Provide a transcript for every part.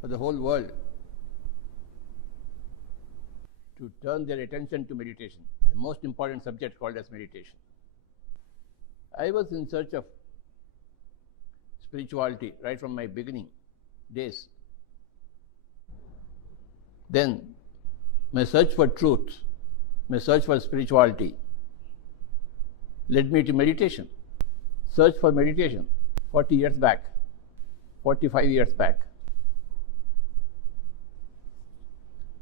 for the whole world to turn their attention to meditation, the most important subject called as meditation. I was in search of spirituality right from my beginning days. Then my search for truth, my search for spirituality led me to meditation. Search for meditation 40 years back, 45 years back.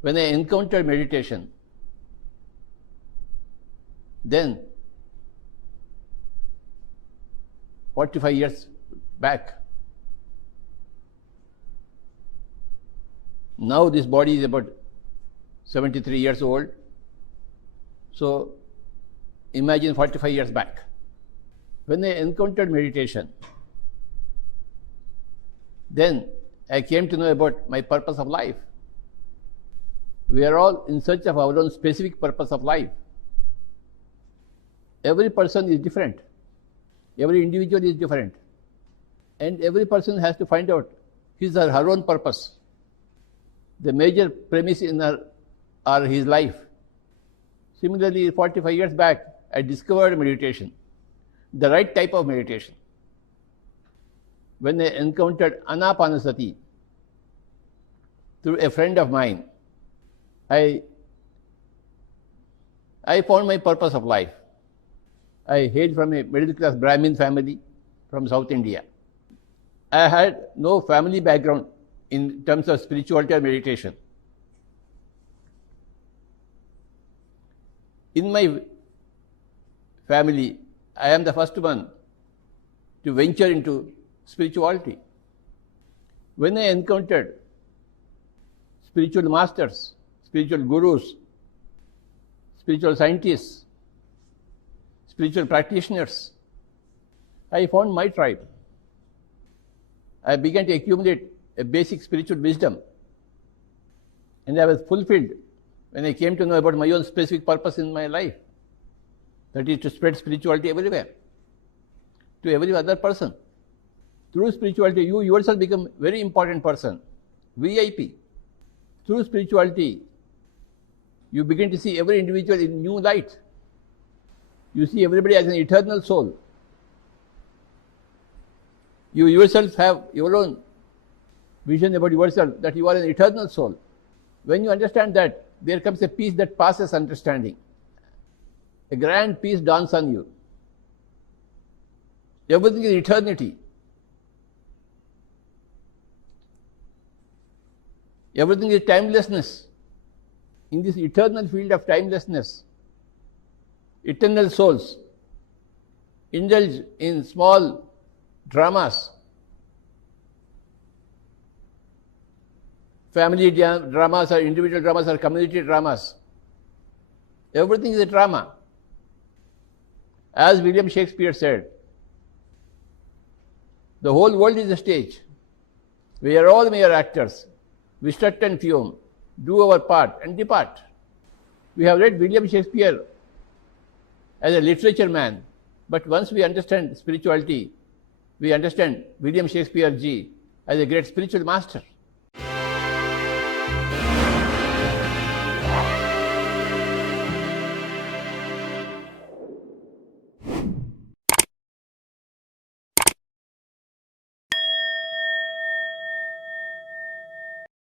When I encountered meditation, then 45 years back, now this body is about 73 years old. So imagine 45 years back. When I encountered meditation, then I came to know about my purpose of life. We are all in search of our own specific purpose of life. Every person is different. Every individual is different. And every person has to find out his or her own purpose. The major premise in her or his life. Similarly, 45 years back, I discovered meditation, the right type of meditation. When I encountered Anapanasati through a friend of mine, I found my purpose of life. I hailed from a middle class Brahmin family from South India. I had no family background in terms of spirituality or meditation. In my family, I am the first one to venture into spirituality. When I encountered spiritual masters, spiritual gurus, spiritual scientists, spiritual practitioners, I found my tribe. I began to accumulate a basic spiritual wisdom, and I was fulfilled when I came to know about my own specific purpose in my life, that is to spread spirituality everywhere, to every other person. Through spirituality, you yourself become a very important person, VIP. Through spirituality, you begin to see every individual in new light. You see everybody as an eternal soul. You yourself have your own vision about yourself, that you are an eternal soul. When you understand that, there comes a peace that passes understanding. A grand peace dawns on you. Everything is eternity. Everything is timelessness. In this eternal field of timelessness, eternal souls indulge in small dramas, family dramas or individual dramas or community dramas. Everything is a drama. As William Shakespeare said, the whole world is a stage. We are all mere actors. We strut and fume, do our part and depart. We have read William Shakespeare as a literature man, but once we understand spirituality, we understand William Shakespeare Ji as a great spiritual master.